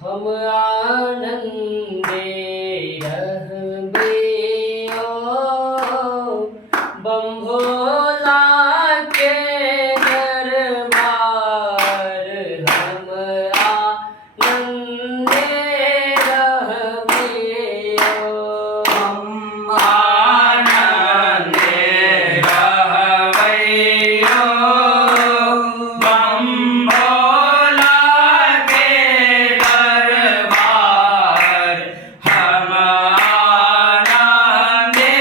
हम आनंदे रहबे बम भोला के दरबार हम आनंदे रहबे हम आनंदे रहबैयो बम भोला के दरबार हम आनंदे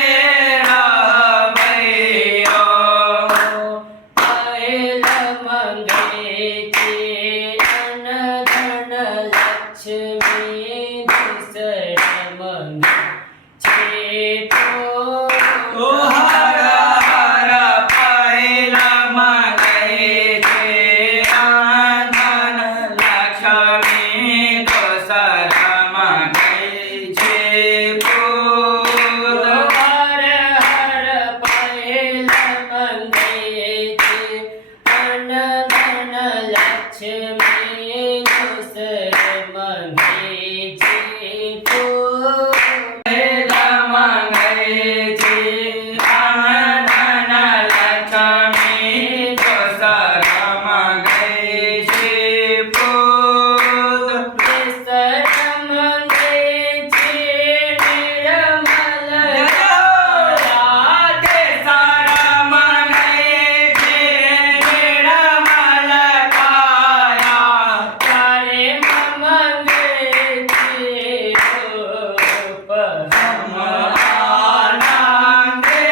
रहबैयो पहल मंगे के अन धन लक्ष्मी दूसर मंगे छे ओ हर हर पहिला मंगै छे धन लक्ष्मी दोसर मंगै छे फूल हर हर पहल मंगे के अन धन लक्ष्मी दूसर मंगे छे फूल पहिला मंगै छे धन लक्ष्मी दोसर मंगै छे फूल दूसर मंगे छे निर्मल तेसर मंगै छे निर्मल काया तारे मंगे छे रूप हम आनंदे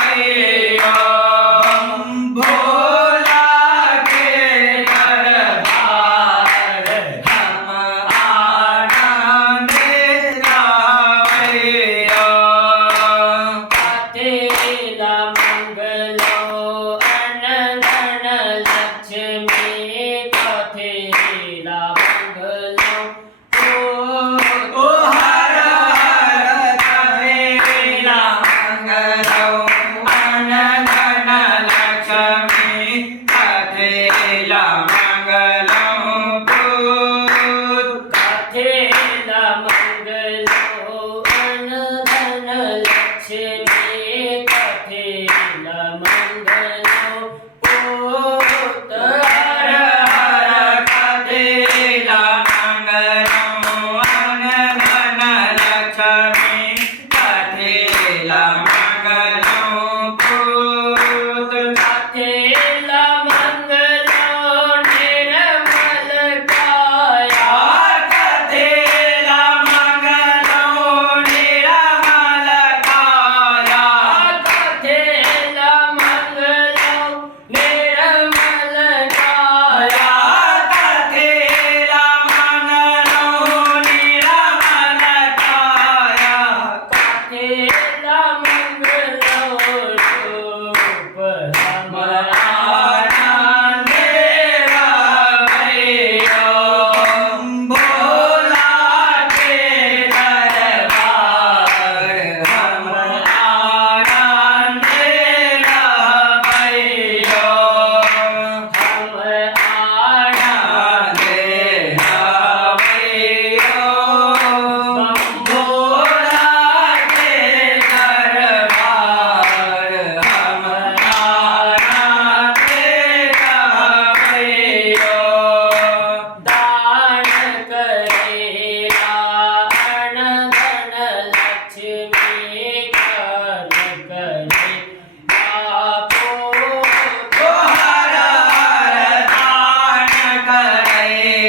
रहबैयो भोला के दरबार हम आनंदे रहबैयो तेला मंगलो अनंदन लक्ष्मी कथेला मंगलो ओ हर हर कथेला मंगलो अनंदन लक्ष्मी कथेला मंगलो पूत कथेला मंगलो अनंदन लक्ष्मी कथेला मंगलो पूत हर हर कथेला मंगलो अनंदन लक्ष्मी कथेला मंगलो पूत कथेला मंगलो निर्मल काया कथेला मंगलो निर्मल काया कथेला मंगलो निर्मल काया कथेला मंगलो निर्मल काया कथेला मंगलो रूप हम आनंदे रहबैयो भोला के दरबार हम आनंदे रहबैयो हम आनंदे रहबैयो भोला के दरबार हम आनंदे रहबैयो दान करेला अनंदन लक्ष्मी कर करे आपो ओ हर हर दान करे